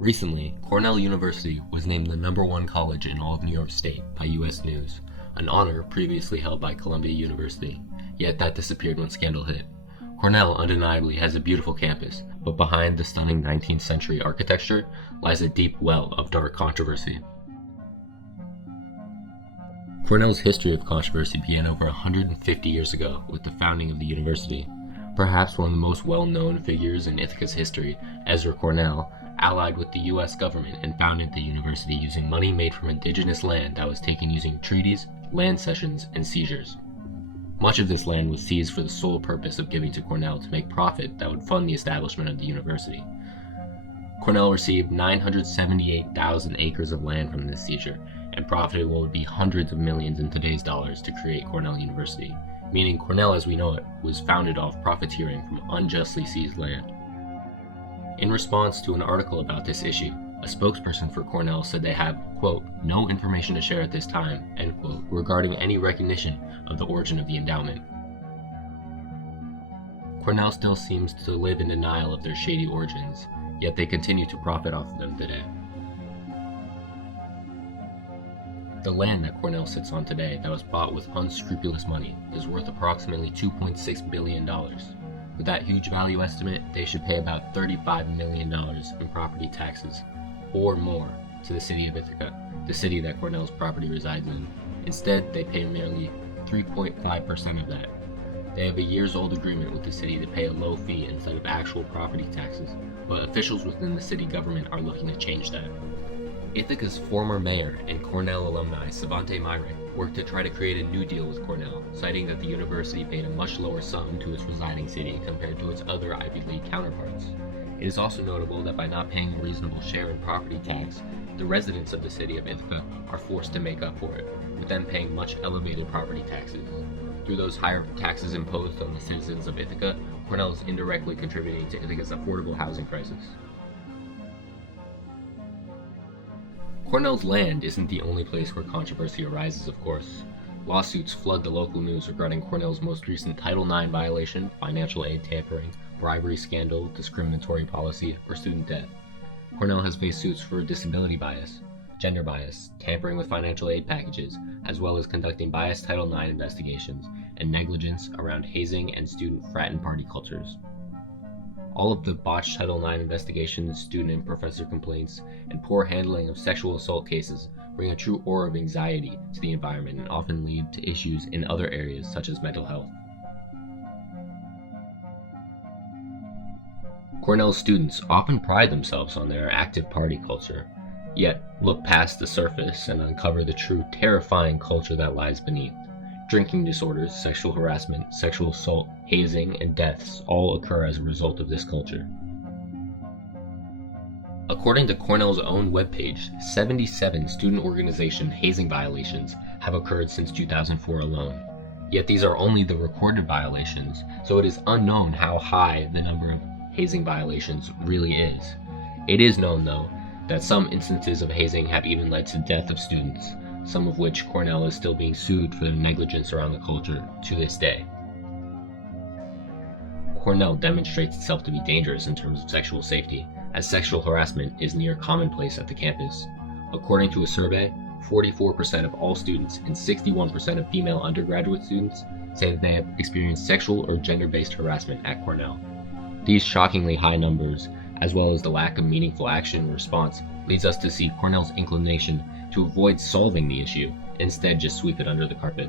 Recently, Cornell University was named the #1 college in all of New York State by US News, an honor previously held by Columbia University, yet that disappeared when scandal hit. Cornell undeniably has a beautiful campus, but behind the stunning 19th century architecture lies a deep well of dark controversy. Cornell's history of controversy began over 150 years ago with the founding of the university. Perhaps one of the most well-known figures in Ithaca's history, Ezra Cornell, allied with the US government and founded the university using money made from indigenous land that was taken using treaties, land cessions, and seizures. Much of this land was seized for the sole purpose of giving to Cornell to make profit that would fund the establishment of the university. Cornell received 978,000 acres of land from this seizure, and profited what would be hundreds of millions in today's dollars to create Cornell University, meaning Cornell as we know it was founded off profiteering from unjustly seized land. In response to an article about this issue, a spokesperson for Cornell said they have, quote, no information to share at this time, end quote, regarding any recognition of the origin of the endowment. Cornell still seems to live in denial of their shady origins, yet they continue to profit off of them today. The land that Cornell sits on today that was bought with unscrupulous money is worth approximately $2.6 billion. With that huge value estimate, they should pay about $35 million in property taxes, or more, to the city of Ithaca, the city that Cornell's property resides in. Instead, they pay merely 3.5% of that. They have a years-old agreement with the city to pay a low fee instead of actual property taxes, but officials within the city government are looking to change that. Ithaca's former mayor and Cornell alumni Savante Myrick worked to try to create a new deal with Cornell, citing that the university paid a much lower sum to its residing city compared to its other Ivy League counterparts. It is also notable that by not paying a reasonable share in property tax, the residents of the city of Ithaca are forced to make up for it, with them paying much elevated property taxes. Through those higher taxes imposed on the citizens of Ithaca, Cornell is indirectly contributing to Ithaca's affordable housing crisis. Cornell's land isn't the only place where controversy arises, of course. Lawsuits flood the local news regarding Cornell's most recent Title IX violation, financial aid tampering, bribery scandal, discriminatory policy, or student debt. Cornell has faced suits for disability bias, gender bias, tampering with financial aid packages, as well as conducting biased Title IX investigations and negligence around hazing and student frat and party cultures. All of the botched Title IX investigations, student and professor complaints, and poor handling of sexual assault cases bring a true aura of anxiety to the environment and often lead to issues in other areas such as mental health. Cornell students often pride themselves on their active party culture, yet look past the surface and uncover the true terrifying culture that lies beneath. Drinking disorders, sexual harassment, sexual assault, hazing, and deaths all occur as a result of this culture. According to Cornell's own webpage, 77 student organization hazing violations have occurred since 2004 alone. Yet these are only the recorded violations, so it is unknown how high the number of hazing violations really is. It is known, though, that some instances of hazing have even led to death of students, some of which Cornell is still being sued for their negligence around the culture to this day. Cornell demonstrates itself to be dangerous in terms of sexual safety, as sexual harassment is near commonplace at the campus. According to a survey, 44% of all students and 61% of female undergraduate students say that they have experienced sexual or gender-based harassment at Cornell. These shockingly high numbers, as well as the lack of meaningful action and response, leads us to see Cornell's inclination to avoid solving the issue, instead just sweep it under the carpet.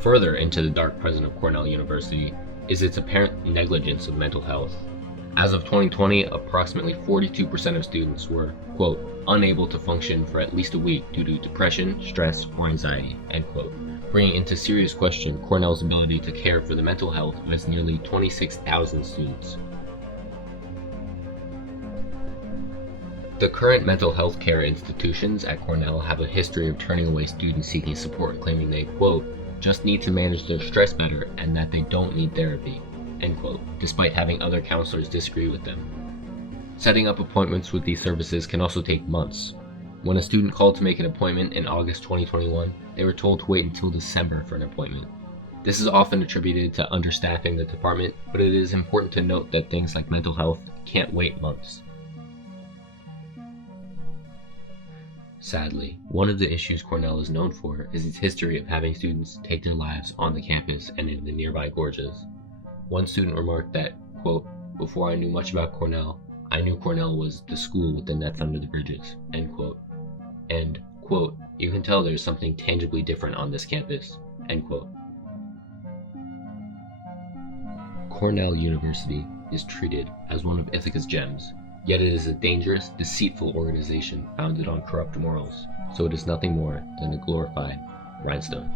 Further into the dark present of Cornell University is its apparent negligence of mental health. As of 2020, approximately 42% of students were, quote, unable to function for at least a week due to depression, stress, or anxiety, end quote, bringing into serious question Cornell's ability to care for the mental health of its nearly 26,000 students. The current mental health care institutions at Cornell have a history of turning away students seeking support, claiming they, quote, just need to manage their stress better and that they don't need therapy, end quote, despite having other counselors disagree with them. Setting up appointments with these services can also take months. When a student called to make an appointment in August 2021, they were told to wait until December for an appointment. This is often attributed to understaffing the department, but it is important to note that things like mental health can't wait months. Sadly, one of the issues Cornell is known for is its history of having students take their lives on the campus and in the nearby gorges. One student remarked that, quote, "Before I knew much about Cornell, I knew Cornell was the school with the nets under the bridges," end quote. And, quote, "You can tell there's something tangibly different on this campus," end quote. Cornell University is treated as one of Ithaca's gems, yet it is a dangerous, deceitful organization founded on corrupt morals, so it is nothing more than a glorified rhinestone.